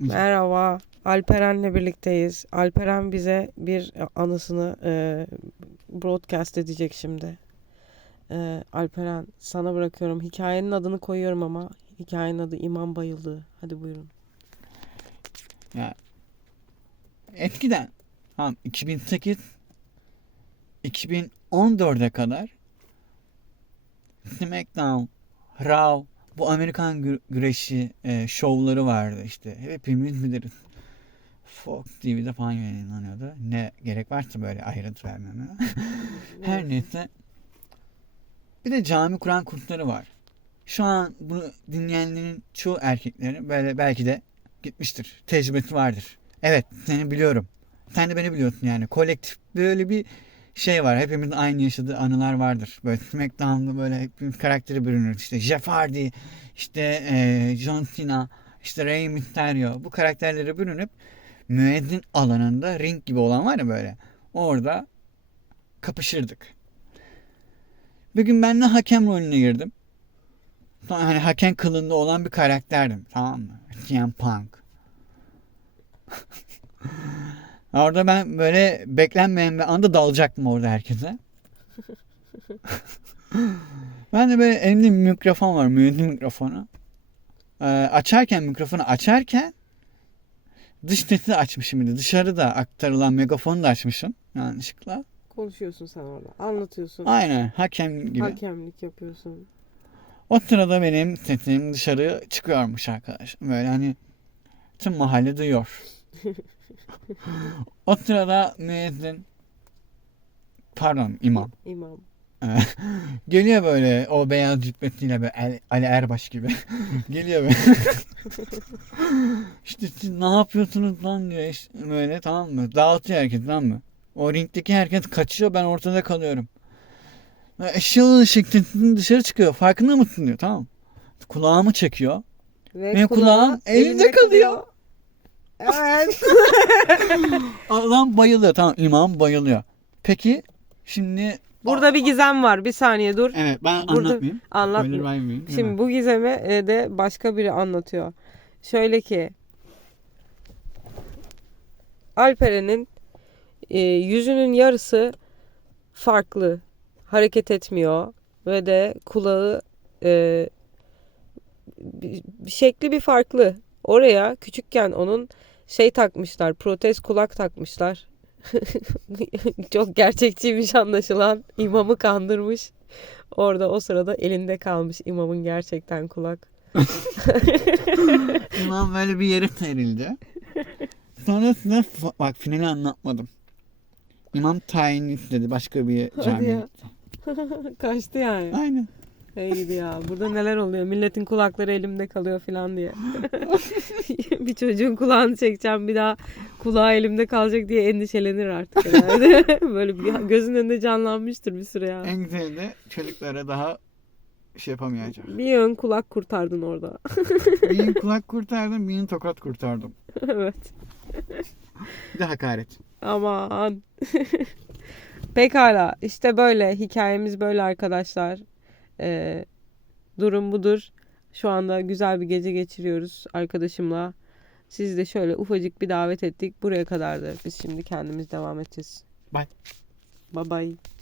Merhaba. Alperen'le birlikteyiz. Alperen bize bir anısını e, broadcast edecek şimdi. E, Alperen sana bırakıyorum. Hikayenin adını koyuyorum ama hikayenin adı İmam Bayıldı. Hadi buyurun. Eskiden tamam 2008 2014'e kadar SmackDown, Raw bu Amerikan gü- güreşi e, şovları vardı işte. Hepimiz biliriz. Fox TV'de falan yayınlanıyordu. Ne gerek varsa böyle ayrıntı vermeme. Her neyse. Bir de cami kuran kursları var. Şu an bunu dinleyenlerin çoğu erkeklerin böyle belki de gitmiştir. Tecrübesi vardır. Evet seni biliyorum. Sen de beni biliyorsun yani. Kolektif böyle bir şey var. Hepimizin aynı yaşadığı anılar vardır. Böyle SmackDown'da böyle hepimiz karakteri bürünür. İşte Jeff Hardy, işte eee, John Cena, işte Rey Mysterio. Bu karakterlere bürünüp müezzin alanında ring gibi olan var ya böyle. Orada kapışırdık. Bir gün ben de hakem rolüne girdim. Sonra hani hakem kılığında olan bir karakterdim. Tamam mı? CM Punk. orada ben böyle beklenmeyen bir anda dalacaktım orada herkese. ben de böyle elimde mikrofon var. Müezzin mikrofonu. Ee, açarken mikrofonu açarken dış sesi açmışım bir de. Dışarıda aktarılan megafonu da açmışım yanlışlıkla. Konuşuyorsun sen orada. Anlatıyorsun. Aynen hakem gibi. Hakemlik yapıyorsun. O sırada benim sesim dışarı çıkıyormuş arkadaş. Böyle hani tüm mahalle duyuyor. o sırada müezzin pardon imam İmam. geliyor böyle o beyaz cübbesiyle böyle El- Ali Erbaş gibi geliyor böyle. işte siz ne yapıyorsunuz lan diyor işte böyle tamam mı? Dağıtıyor herkes tamam mı? O ringdeki herkes kaçıyor ben ortada kalıyorum. Işıl ışık dışarı çıkıyor. Farkında mısın diyor tamam mı? Kulağımı çekiyor. Ve Benim kulağım elimde kalıyor. Evet. Adam bayılıyor tamam imam bayılıyor. Peki şimdi Burada bir gizem var. Bir saniye dur. Evet ben Burada- anlatmayayım. Anlat. Spoiler vermeyeyim. değil Şimdi mi? bu gizemi e, de başka biri anlatıyor. Şöyle ki Alperen'in e, yüzünün yarısı farklı. Hareket etmiyor ve de kulağı e, bir, bir şekli bir farklı. Oraya küçükken onun şey takmışlar, protez kulak takmışlar. Çok gerçekçiymiş anlaşılan. İmamı kandırmış. Orada o sırada elinde kalmış imamın gerçekten kulak. İmam böyle bir yere serildi. Sonrasında f- bak finali anlatmadım. İmam tayin istedi başka bir camiye. ya. Kaçtı yani. Aynen. Hey gidi ya. Burada neler oluyor? Milletin kulakları elimde kalıyor falan diye. bir çocuğun kulağını çekeceğim bir daha kulağı elimde kalacak diye endişelenir artık herhalde. Böyle bir gözün önünde canlanmıştır bir süre ya. En güzeli de çocuklara daha şey yapamayacak. Bir ön kulak kurtardın orada. Birini kulak kurtardım, birini tokat kurtardım. evet. Bir de hakaret. Aman. Pekala. İşte böyle. Hikayemiz böyle arkadaşlar. Ee, durum budur. Şu anda güzel bir gece geçiriyoruz arkadaşımla. Siz de şöyle ufacık bir davet ettik. Buraya kadardı. Biz şimdi kendimiz devam edeceğiz. Bye. Bye bye.